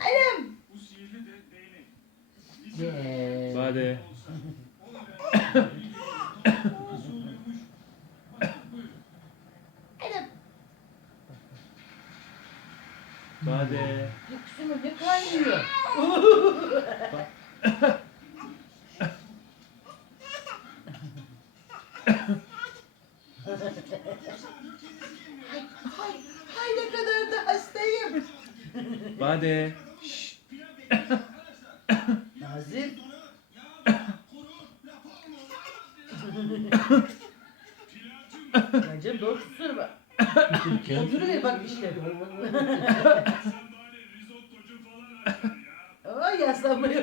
Anam. Bade. Anam. Bade. Yüksümü ne kaynıyor? Ay ne kadar da hastayım. Bade. Nazım. Bence doğru tutsana bak. Oturuver bak işte. Ay yaslanmıyor.